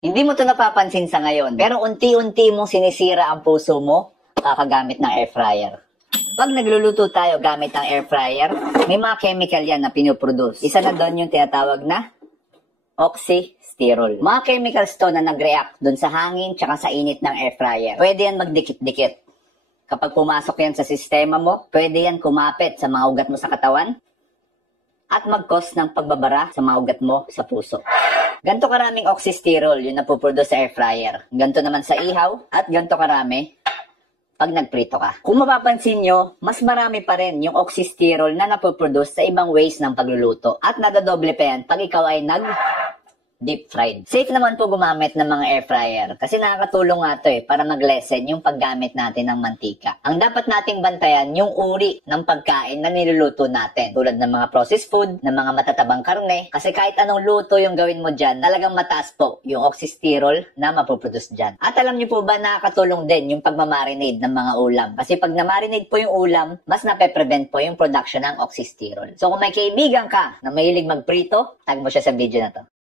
Hindi mo to napapansin sa ngayon, pero unti-unti mong sinisira ang puso mo kakagamit ng air fryer. Pag nagluluto tayo gamit ang air fryer, may mga chemical yan na pinuproduce. Isa na doon yung tinatawag na oxysterol. Mga chemicals to na nag-react doon sa hangin tsaka sa init ng air fryer. Pwede yan magdikit-dikit. Kapag pumasok yan sa sistema mo, pwede yan kumapit sa mga ugat mo sa katawan at mag-cause ng pagbabara sa mga ugat mo sa puso. Ganto karaming oxysterol yung napoproduce sa air fryer. Ganto naman sa ihaw at ganto karami pag nagprito ka. Kung mapapansin nyo, mas marami pa rin yung oxysterol na napoproduce sa ibang ways ng pagluluto. At nadadoble pa yan pag ikaw ay deep fried. Safe naman po gumamit ng mga air fryer kasi nakakatulong nga to para mag-lessen yung paggamit natin ng mantika. Ang dapat nating bantayan yung uri ng pagkain na niluluto natin tulad ng mga processed food, ng mga matatabang karne kasi kahit anong luto yung gawin mo dyan, talagang mataas po yung oxysterol na mapoproduce dyan. At alam niyo po ba nakakatulong din yung pagmamarinade ng mga ulam kasi pag na-marinade po yung ulam, mas nape-prevent po yung production ng oxysterol. So kung may kaibigan ka na mahilig magprito, tag mo siya sa video na to.